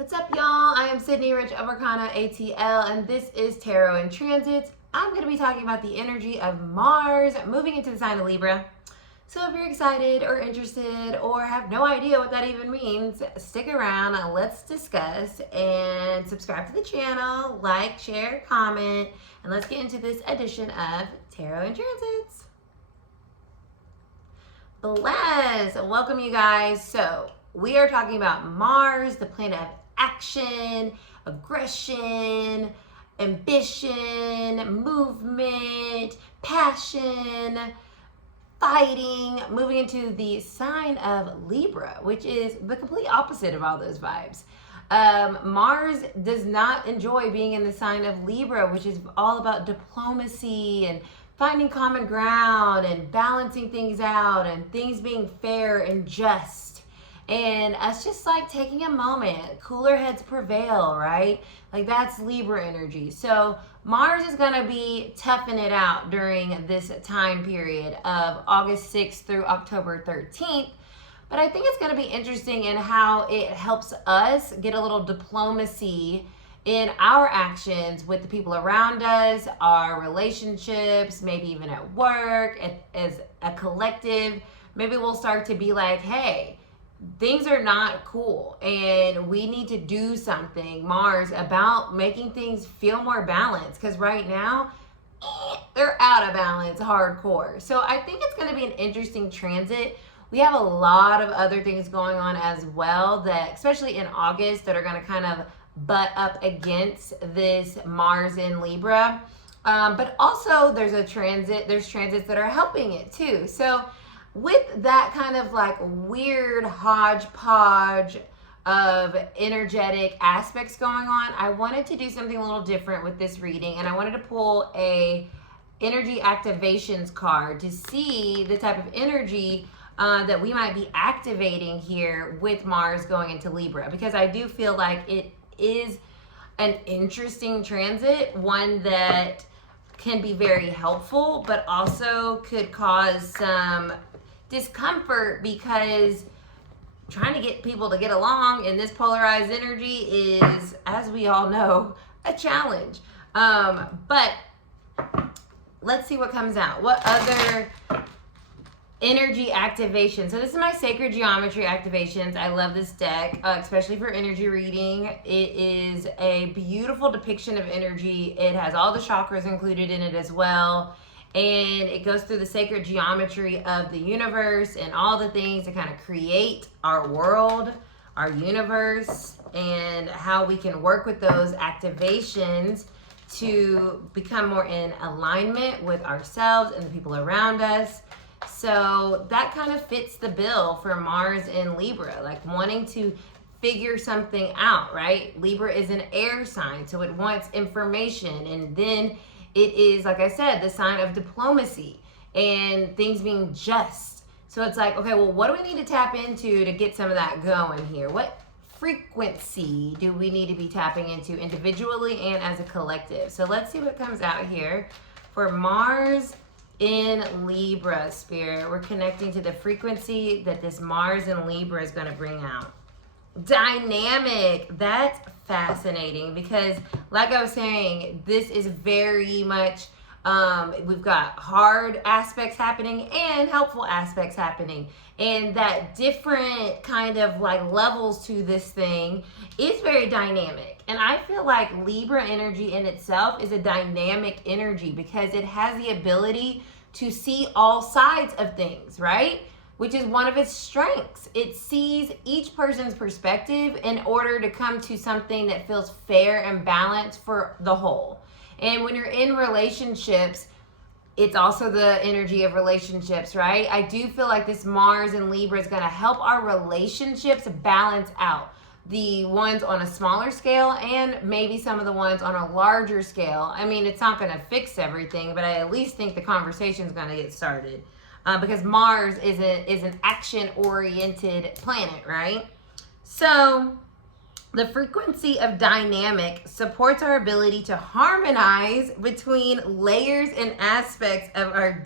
What's up, y'all? I am Cidnee Rich of Arcana ATL, and this is Tarot in Transit. I'm going to be talking about the energy of Mars moving into the sign of Libra. So if you're excited or interested or have no idea what that even means, stick around. Let's discuss and subscribe to the channel, like, share, comment, and let's get into this edition of Tarot in Transits. Bless! Welcome, you guys. So we are talking about Mars, the planet of action, aggression, ambition, movement, passion, fighting, moving into the sign of Libra, which is the complete opposite of all those vibes. Mars does not enjoy being in the sign of Libra, which is all about diplomacy and finding common ground and balancing things out and things being fair and just. And us just like taking a moment, cooler heads prevail, right? Like that's Libra energy. So Mars is going to be toughing it out during this time period of August 6th through October 13th. But I think it's going to be interesting in how it helps us get a little diplomacy in our actions with the people around us, our relationships, maybe even at work, as a collective. Maybe we'll start to be like, hey, things are not cool and we need to do something, Mars, about making things feel more balanced, because right now they're out of balance hardcore. So I think it's going to be an interesting transit. We have a lot of other things going on as well, that especially in August, that are going to kind of butt up against this Mars in Libra. But also there's transits that are helping it too. So with that kind of like weird hodgepodge of energetic aspects going on, I wanted to do something a little different with this reading, and I wanted to pull a energy activations card to see the type of energy that we might be activating here with Mars going into Libra, because I do feel like it is an interesting transit, one that can be very helpful, but also could cause some discomfort, because trying to get people to get along in this polarized energy is, as we all know, a challenge. But let's see what comes out. What other energy activation? So this is my sacred geometry activations. I love this deck, especially for energy reading. It is a beautiful depiction of energy. It has all the chakras included in it as well. And it goes through the sacred geometry of the universe and all the things that kind of create our world, our universe, and how we can work with those activations to become more in alignment with ourselves and the people around us. So that kind of fits the bill for Mars in Libra, like wanting to figure something out, right? Libra is an air sign, so it wants information, and then it is, like I said, the sign of diplomacy and things being just. So it's like, okay, well, what do we need to tap into to get some of that going here? What frequency do we need to be tapping into individually and as a collective? So let's see what comes out here for Mars in Libra, Spirit. We're connecting to the frequency that this Mars in Libra is going to bring out. Dynamic. That's fascinating, because like I was saying, this is very much we've got hard aspects happening and helpful aspects happening, and that different kind of like levels to this thing is very dynamic. And I feel like Libra energy in itself is a dynamic energy, because it has the ability to see all sides of things, right? Which is one of its strengths. It sees each person's perspective in order to come to something that feels fair and balanced for the whole. And when you're in relationships, it's also the energy of relationships, right? I do feel like this Mars in Libra is going to help our relationships balance out. The ones on a smaller scale and maybe some of the ones on a larger scale. I mean, it's not going to fix everything, but I at least think the conversation is going to get started. Because Mars is an action-oriented planet, right? So the frequency of dynamic supports our ability to harmonize between layers and aspects of our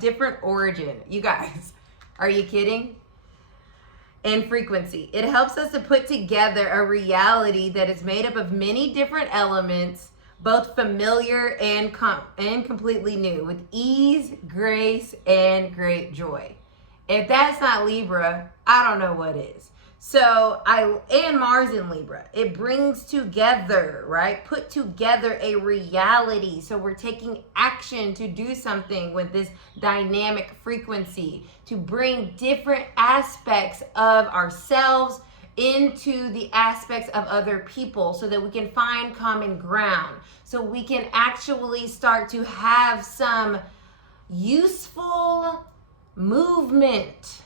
different origin. You guys, are you kidding? and frequency. It helps us to put together a reality that is made up of many different elements, both familiar and completely new, with ease, grace, and great joy. If that's not Libra, I don't know what is. So and Mars in Libra, it brings together, right? Put together a reality. So we're taking action to do something with this dynamic frequency, to bring different aspects of ourselves into the aspects of other people so that we can find common ground. So we can actually start to have some useful movement.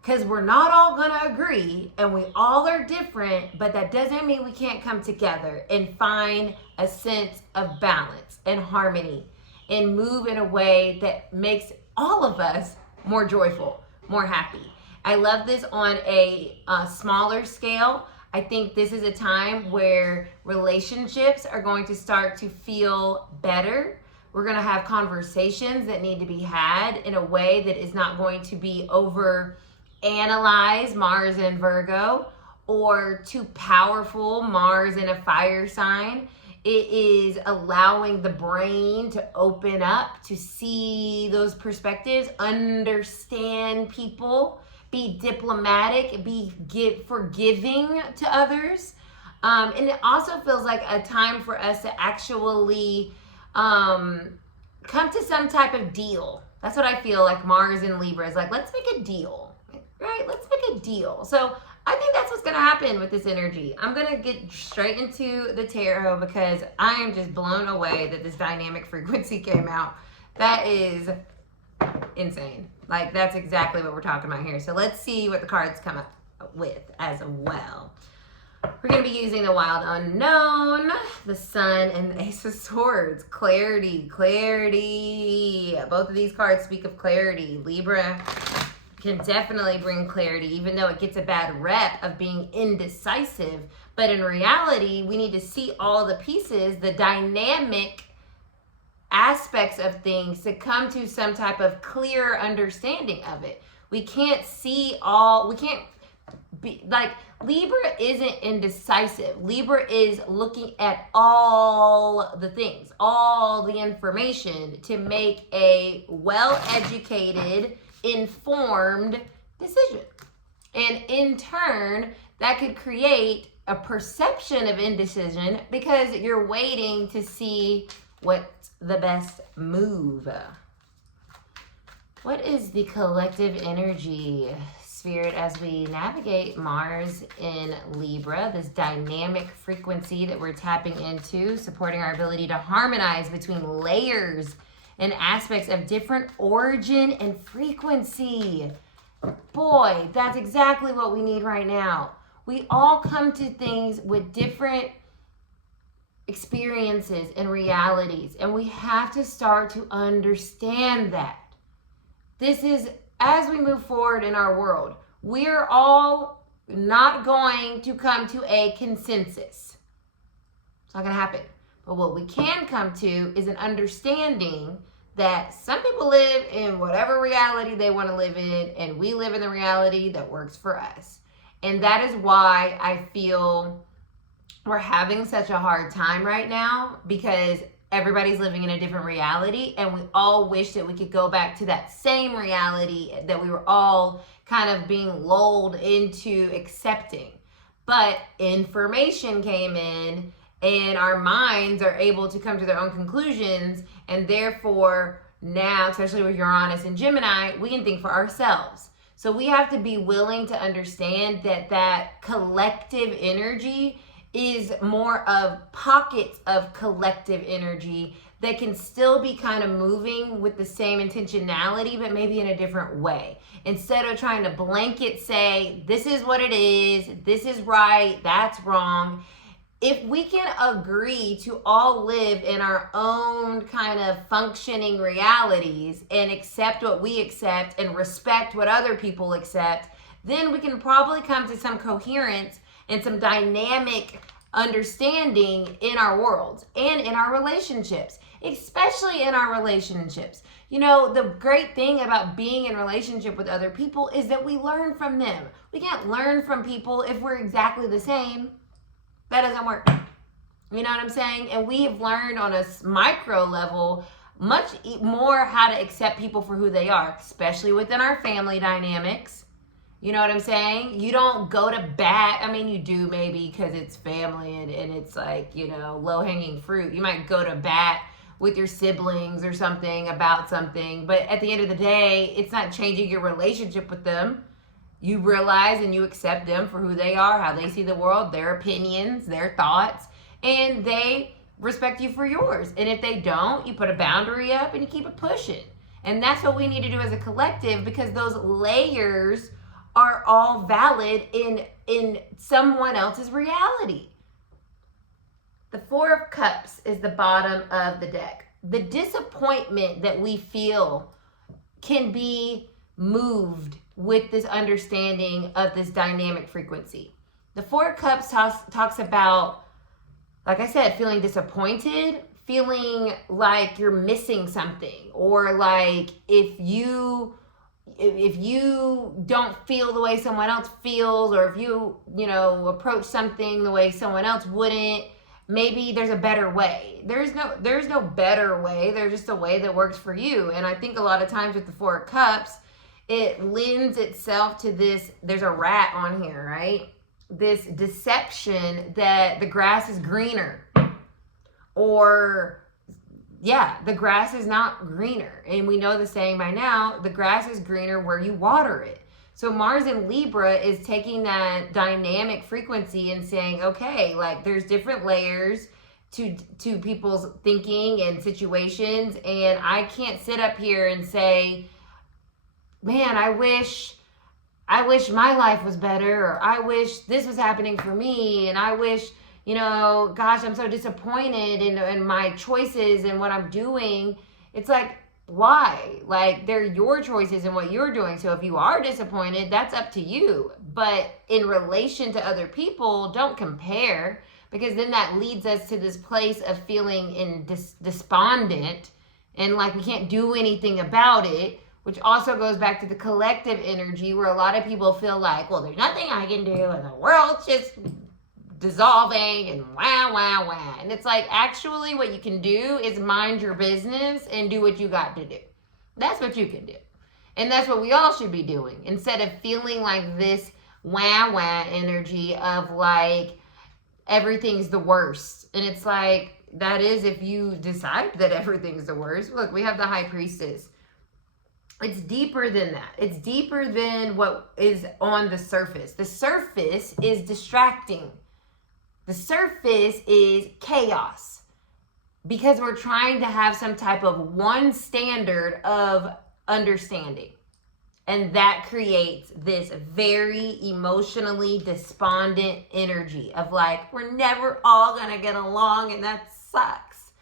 Because we're not all going to agree and we all are different, but that doesn't mean we can't come together and find a sense of balance and harmony and move in a way that makes all of us more joyful, more happy. I love this on a smaller scale. I think this is a time where relationships are going to start to feel better. We're going to have conversations that need to be had in a way that is not going to be analyze Mars in Virgo, or too powerful Mars in a fire sign. It is allowing the brain to open up to see those perspectives, understand people, be diplomatic, be forgiving to others. And it also feels like a time for us to actually come to some type of deal. That's what I feel like Mars in Libra is like, let's make a deal. Right? Let's make a deal. So I think that's what's going to happen with this energy. I'm going to get straight into the tarot because I am just blown away that this dynamic frequency came out. That is insane. Like, that's exactly what we're talking about here. So let's see what the cards come up with as well. We're going to be using the Wild Unknown, the Sun, and the Ace of Swords. Clarity. Both of these cards speak of clarity. Libra can definitely bring clarity, even though it gets a bad rep of being indecisive. But in reality, we need to see all the pieces, the dynamic aspects of things to come to some type of clear understanding of it. We can't be like, Libra isn't indecisive. Libra is looking at all the things, all the information to make a well-educated, informed decision. And in turn, that could create a perception of indecision because you're waiting to see what's the best move. What is the collective energy, Spirit, as we navigate Mars in Libra, this dynamic frequency that we're tapping into, supporting our ability to harmonize between layers and aspects of different origin and frequency? Boy, that's exactly what we need right now. We all come to things with different experiences and realities, and we have to start to understand that. This is, as we move forward in our world, we're all not going to come to a consensus. It's not going to happen. But what we can come to is an understanding that some people live in whatever reality they want to live in, and we live in the reality that works for us. And that is why I feel we're having such a hard time right now, because everybody's living in a different reality, and we all wish that we could go back to that same reality that we were all kind of being lulled into accepting. But information came in, and our minds are able to come to their own conclusions, and therefore now, especially with Uranus and Gemini, we can think for ourselves. So we have to be willing to understand that that collective energy is more of pockets of collective energy that can still be kind of moving with the same intentionality, but maybe in a different way. Instead of trying to blanket say, this is what it is, this is right, that's wrong. If we can agree to all live in our own kind of functioning realities and accept what we accept and respect what other people accept, then we can probably come to some coherence and some dynamic understanding in our worlds and in our relationships. especially in our relationships. You know, the great thing about being in relationship with other people is that we learn from them. We can't learn from people if we're exactly the same. That doesn't work. You know what I'm saying? And we've learned on a micro level much more how to accept people for who they are, especially within our family dynamics. You know what I'm saying? You don't go to bat. I mean, you do maybe because it's family and it's like, you know, low-hanging fruit. You might go to bat with your siblings or something about something. But at the end of the day, it's not changing your relationship with them. You realize and you accept them for who they are, how they see the world, their opinions, their thoughts, and they respect you for yours. And if they don't, you put a boundary up and you keep it pushing. And that's what we need to do as a collective, because those layers are all valid in someone else's reality. The Four of Cups is the bottom of the deck. The disappointment that we feel can be moved with this understanding of this dynamic frequency. The Four of Cups talks about, like I said, feeling disappointed, feeling like you're missing something, or like if you don't feel the way someone else feels, or if you approach something the way someone else wouldn't, maybe there's a better way. There's no better way. There's just a way that works for you. And I think a lot of times with the Four of Cups, it lends itself to this, there's a rat on here, right? This deception that the grass is greener, or the grass is not greener. And we know the saying by now, the grass is greener where you water it. So Mars in Libra is taking that dynamic frequency and saying, okay, like there's different layers to people's thinking and situations. And I can't sit up here and say, man, I wish my life was better, or I wish this was happening for me, and I wish, gosh, I'm so disappointed in my choices and what I'm doing. It's like, why? Like, they're your choices and what you're doing. So if you are disappointed, that's up to you. But in relation to other people, don't compare, because then that leads us to this place of feeling despondent and like we can't do anything about it, which also goes back to the collective energy, where a lot of people feel like, well, there's nothing I can do and the world's just dissolving and wah. And it's like, actually what you can do is mind your business and do what you got to do. That's what you can do. And that's what we all should be doing, instead of feeling like this wah energy of like everything's the worst. And it's like, that is if you decide that everything's the worst. Look, we have the High Priestess. It's deeper than that. It's deeper than what is on the surface. The surface is distracting. The surface is chaos, because we're trying to have some type of one standard of understanding. And that creates this very emotionally despondent energy of like, we're never all going to get along, and that sucks.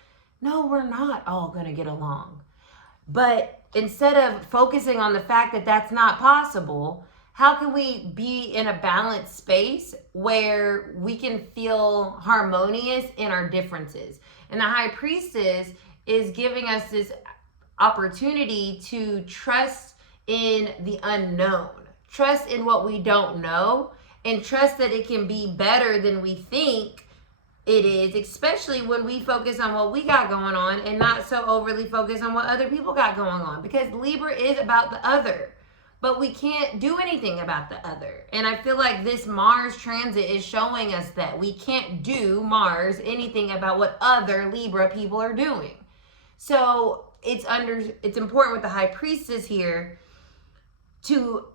No, we're not all going to get along. But instead of focusing on the fact that that's not possible, how can we be in a balanced space where we can feel harmonious in our differences? And the High Priestess is giving us this opportunity to trust in the unknown, trust in what we don't know, and trust that it can be better than we think it is, especially when we focus on what we got going on and not so overly focus on what other people got going on, because Libra is about the other. But we can't do anything about the other. And I feel like this Mars transit is showing us that we can't do, Mars, anything about what other Libra people are doing. So it's important with the High Priestess here to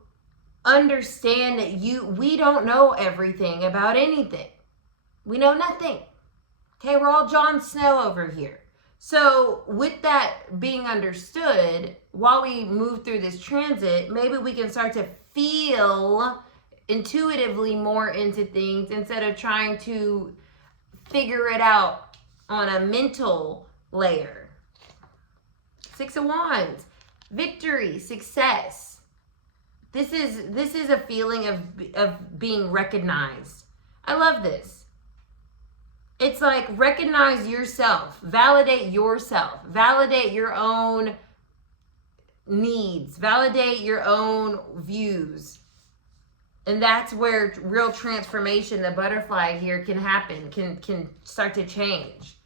understand that we don't know everything about anything. We know nothing. Okay, we're all Jon Snow over here. So with that being understood, while we move through this transit, maybe we can start to feel intuitively more into things instead of trying to figure it out on a mental layer. Six of Wands, victory, success. This is a feeling of being recognized. I love this. It's like recognize yourself, validate your own needs, validate your own views. And that's where real transformation, the butterfly here, can happen, can start to change.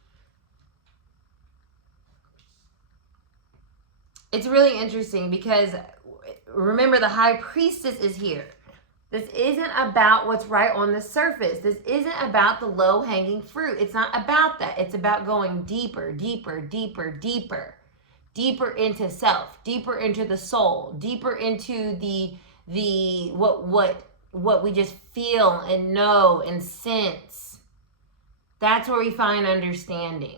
It's really interesting because remember, the high priestess is here. This isn't about what's right on the surface. This isn't about the low-hanging fruit. It's not about that. It's about going deeper, deeper, deeper, deeper. Deeper into self, deeper into the soul, deeper into the what we just feel and know and sense. That's where we find understanding.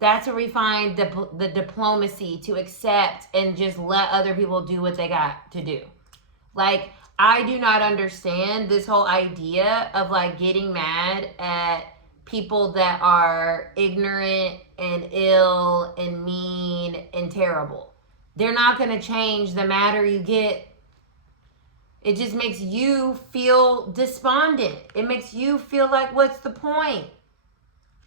That's where we find the diplomacy to accept and just let other people do what they got to do. Like, I do not understand this whole idea of like getting mad at people that are ignorant and ill and mean and terrible. They're not going to change the madder you get. It just makes you feel despondent. It makes you feel like, what's the point?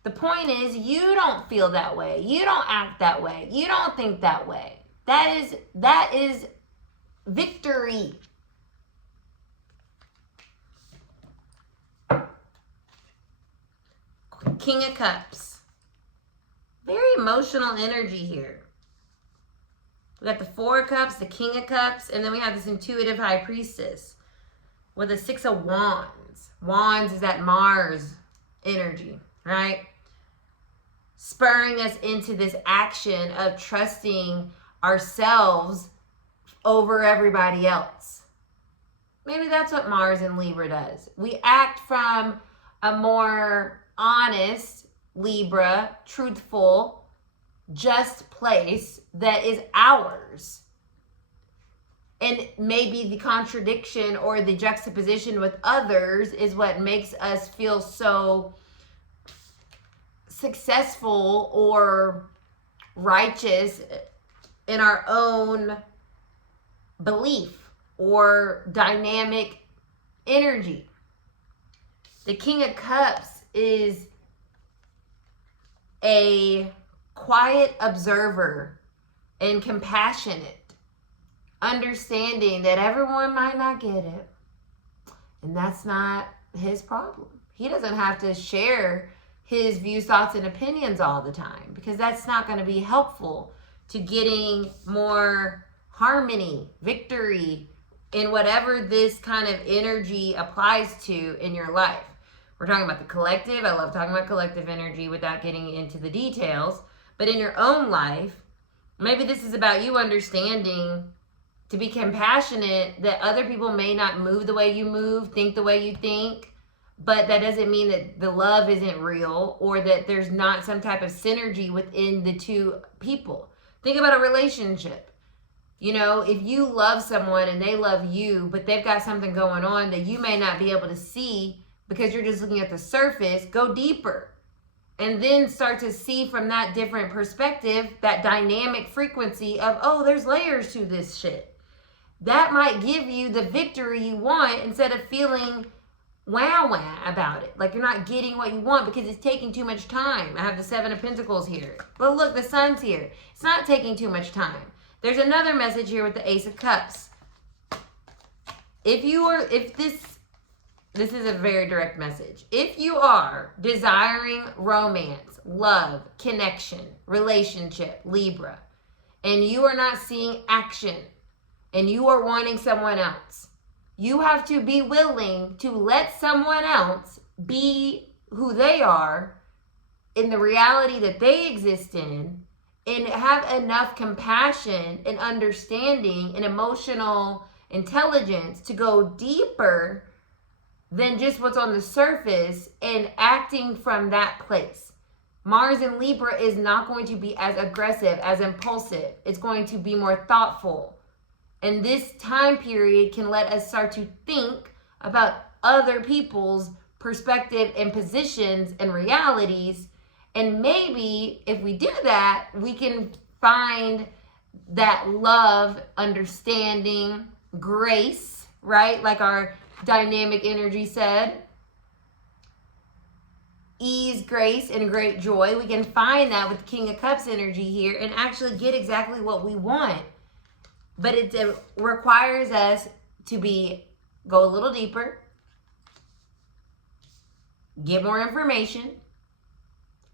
The point is, you don't feel that way. You don't act that way. You don't think that way. That is victory. King of Cups. Very emotional energy here. We got the Four of Cups, the King of Cups, and then we have this intuitive High Priestess with the Six of Wands. Wands is that Mars energy, right? Spurring us into this action of trusting ourselves over everybody else. Maybe that's what Mars in Libra does. We act from a more honest Libra, truthful, just place that is ours. And maybe the contradiction or the juxtaposition with others is what makes us feel so successful or righteous in our own belief or dynamic energy. The King of Cups is a quiet observer and compassionate, understanding that everyone might not get it. And that's not his problem. He doesn't have to share his views, thoughts, and opinions all the time, because that's not going to be helpful to getting more harmony, victory in whatever this kind of energy applies to in your life. We're talking about the collective. I love talking about collective energy without getting into the details. But in your own life, maybe this is about you understanding to be compassionate that other people may not move the way you move, think the way you think, but that doesn't mean that the love isn't real or that there's not some type of synergy within the two people. Think about a relationship. You know, if you love someone and they love you, but they've got something going on that you may not be able to see because you're just looking at the surface, go deeper. And then start to see from that different perspective, that dynamic frequency of, oh, there's layers to this shit. That might give you the victory you want instead of feeling wah about it. Like you're not getting what you want because it's taking too much time. I have the Seven of Pentacles here. But look, the Sun's here. It's not taking too much time. There's another message here with the Ace of Cups. This is a very direct message. If you are desiring romance, love, connection, relationship, Libra, and you are not seeing action, and you are wanting someone else, you have to be willing to let someone else be who they are in the reality that they exist in, and have enough compassion and understanding and emotional intelligence to go deeper than just what's on the surface and acting from that place. Mars in Libra is not going to be as aggressive, as impulsive. It's going to be more thoughtful. And this time period can let us start to think about other people's perspective and positions and realities. And maybe if we do that, we can find that love, understanding, grace, right? Like our dynamic energy said. ease, grace, and great joy. We can find that with the King of Cups energy here and actually get exactly what we want. But it requires us to go a little deeper, get more information,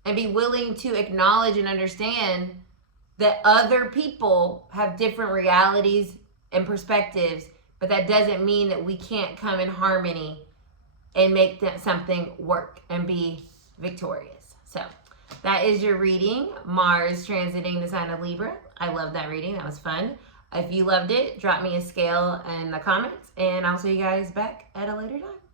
and be willing to acknowledge and understand that other people have different realities and perspectives, but that doesn't mean that we can't come in harmony and make something work and be victorious. So that is your reading, Mars transiting the sign of Libra. I love that reading. That was fun. If you loved it, drop me a scale in the comments, and I'll see you guys back at a later time.